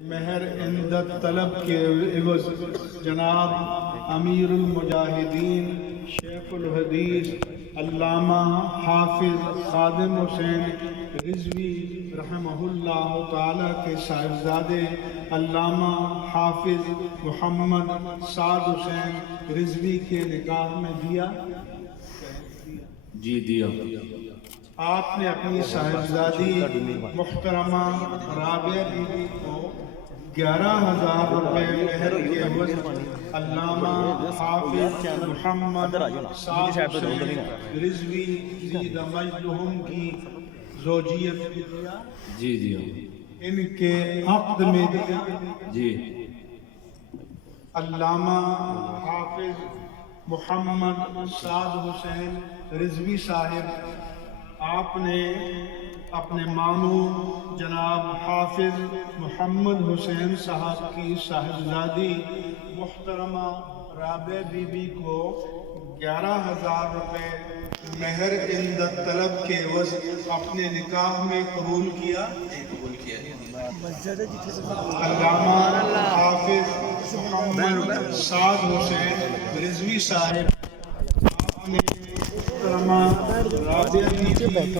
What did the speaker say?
مہر عندت طلب کے عوض جناب امیر المجاہدین شیخ الحدیث علامہ حافظ خادم حسین رضوی رحمہ اللہ تعالیٰ کے صاحبزادے علامہ حافظ محمد سعد حسین رضوی کے نکاح میں دیا؟ جی دیا۔ آپ نے اپنی صاحبزادی محترمہ رابعہ بی بی کو 11,000 روپے مہر کے عوض علامہ حافظ محمد سعد حسین رضوی زید مجدہم کی زوجیت دیا؟ جی دیا۔ ان کے عقد میں دیا؟ جی۔ علامہ حافظ محمد سعد حسین رضوی صاحب، آپ نے اپنے ماموں جناب حافظ محمد حسین صاحب کی صاحبزادی محترمہ رابعہ بی بی کو 11,000 روپے مہر عندت طلب کے عوض اپنے نکاح میں قبول کیا؟ علامہ حافظ محمد سعد حسین رضوی صاحب، آپ نے محترمہ رابعہ بی بی